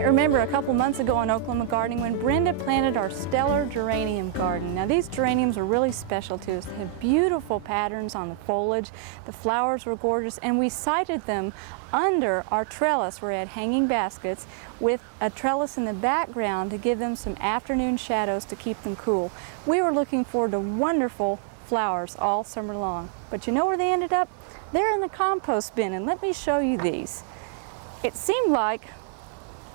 might remember a couple months ago in Oklahoma Gardening when Brenda planted our stellar geranium garden. Now these geraniums are really special to us. They have beautiful patterns on the foliage, the flowers were gorgeous, and we sited them under our trellis where we had hanging baskets with a trellis in the background to give them some afternoon shadows to keep them cool. We were looking forward to wonderful flowers all summer long. But you know where they ended up? They're in the compost bin, and let me show you these. It seemed like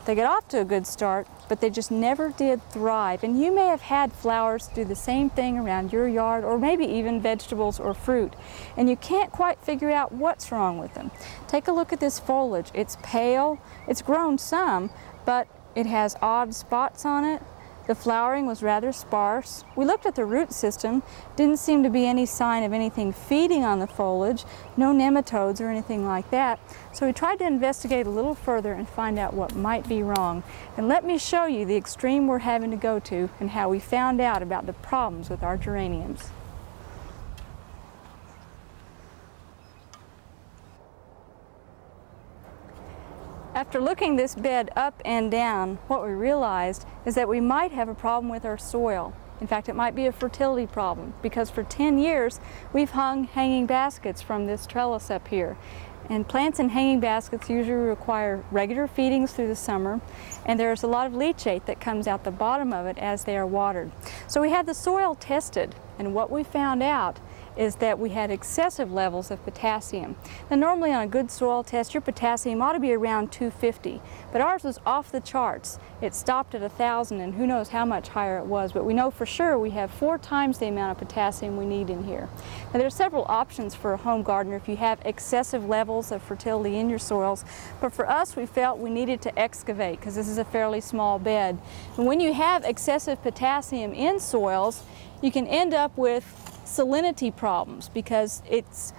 they got off to a good start, but they just never did thrive. And you may have had flowers do the same thing around your yard, or maybe even vegetables or fruit, and you can't quite figure out what's wrong with them. Take a look at this foliage. It's pale, it's grown some, but it has odd spots on it. The flowering was rather sparse. We looked at the root system, didn't seem to be any sign of anything feeding on the foliage, no nematodes or anything like that. So we tried to investigate a little further and find out what might be wrong. And let me show you the extreme we're having to go to and how we found out about the problems with our geraniums. After looking this bed up and down, what we realized is that we might have a problem with our soil. In fact, it might be a fertility problem, because for 10 years we've hung hanging baskets from this trellis up here. And plants in hanging baskets usually require regular feedings through the summer, and there's a lot of leachate that comes out the bottom of it as they are watered. So we had the soil tested, and what we found out is that we had excessive levels of potassium. Now normally on a good soil test, your potassium ought to be around 250, but ours was off the charts. It stopped at 1,000, and who knows how much higher it was, but we know for sure we have 4 times the amount of potassium we need in here. Now there's several options for a home gardener if you have excessive levels of fertility in your soils, but for us we felt we needed to excavate because this is a fairly small bed. And when you have excessive potassium in soils, you can end up with salinity problems because it's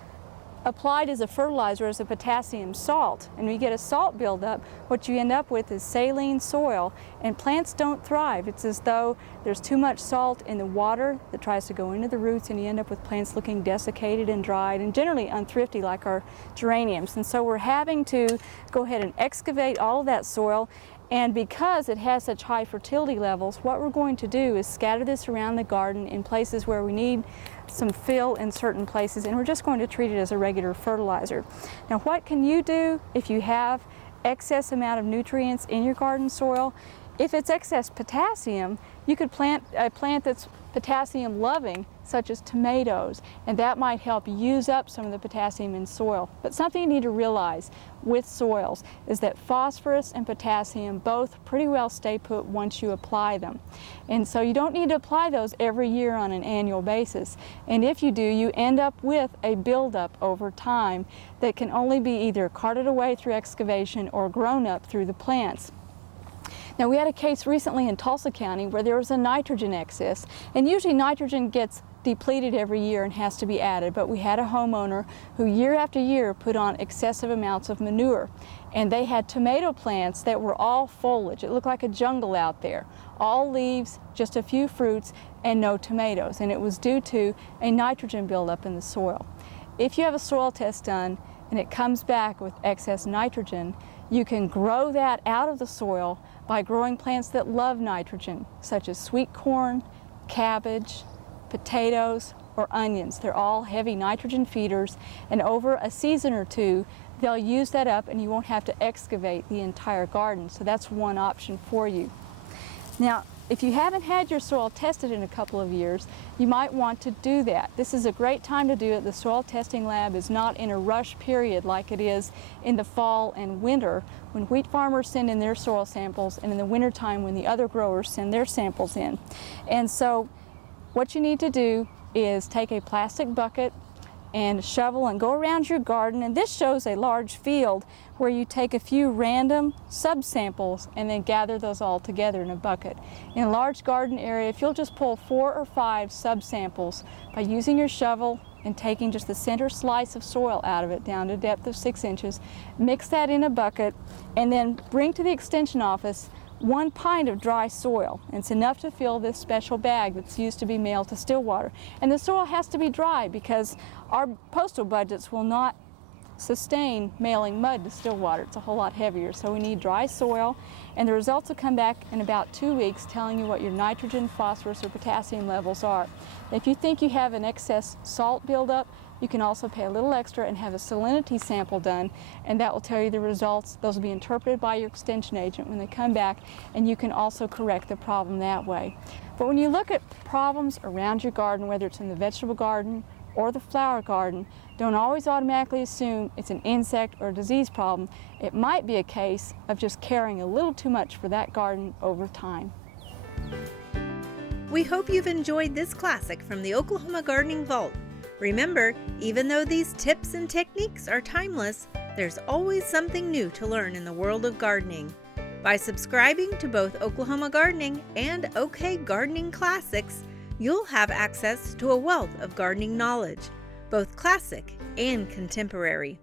applied as a fertilizer as a potassium salt, and when you get a salt buildup, what you end up with is saline soil, and plants don't thrive. It's as though there's too much salt in the water that tries to go into the roots, and you end up with plants looking desiccated and dried and generally unthrifty like our geraniums. And so we're having to go ahead and excavate all of that soil. And because it has such high fertility levels, what we're going to do is scatter this around the garden in places where we need some fill in certain places, and we're just going to treat it as a regular fertilizer. Now what can you do if you have excess amount of nutrients in your garden soil? If it's excess potassium, you could plant a plant that's potassium loving, such as tomatoes, and that might help use up some of the potassium in soil. But something you need to realize with soils is that phosphorus and potassium both pretty well stay put once you apply them. And so you don't need to apply those every year on an annual basis. And if you do, you end up with a buildup over time that can only be either carted away through excavation or grown up through the plants. Now we had a case recently in Tulsa County where there was a nitrogen excess, and usually nitrogen gets depleted every year and has to be added, but we had a homeowner who year after year put on excessive amounts of manure, and they had tomato plants that were all foliage. It looked like a jungle out there, all leaves, just a few fruits, and no tomatoes, and it was due to a nitrogen buildup in the soil. If you have a soil test done and it comes back with excess nitrogen, you can grow that out of the soil by growing plants that love nitrogen, such as sweet corn, cabbage, potatoes, or onions. They're all heavy nitrogen feeders, and over a season or two, they'll use that up and you won't have to excavate the entire garden. So that's one option for you. Now, if you haven't had your soil tested in a couple of years, you might want to do that. This is a great time to do it. The soil testing lab is not in a rush period like it is in the fall and winter when wheat farmers send in their soil samples, and in the wintertime when the other growers send their samples in. And so what you need to do is take a plastic bucket and a shovel and go around your garden, and this shows a large field where you take a few random subsamples and then gather those all together in a bucket. In a large garden area, if you'll just pull 4 or 5 subsamples by using your shovel and taking just the center slice of soil out of it down to a depth of 6 inches, mix that in a bucket, and then bring to the extension office 1 pint of dry soil. It's enough to fill this special bag that's used to be mailed to Stillwater. And the soil has to be dry because our postal budgets will not sustain mailing mud to still water. It's a whole lot heavier, so we need dry soil, and the results will come back in about 2 weeks telling you what your nitrogen, phosphorus, or potassium levels are. If you think you have an excess salt buildup, you can also pay a little extra and have a salinity sample done, and that will tell you the results. Those will be interpreted by your extension agent when they come back, and you can also correct the problem that way. But when you look at problems around your garden, whether it's in the vegetable garden or the flower garden, don't always automatically assume it's an insect or a disease problem. It might be a case of just caring a little too much for that garden over time. We hope you've enjoyed this classic from the Oklahoma Gardening Vault. Remember, even though these tips and techniques are timeless, there's always something new to learn in the world of gardening. By subscribing to both Oklahoma Gardening and OK Gardening Classics, you'll have access to a wealth of gardening knowledge, both classic and contemporary.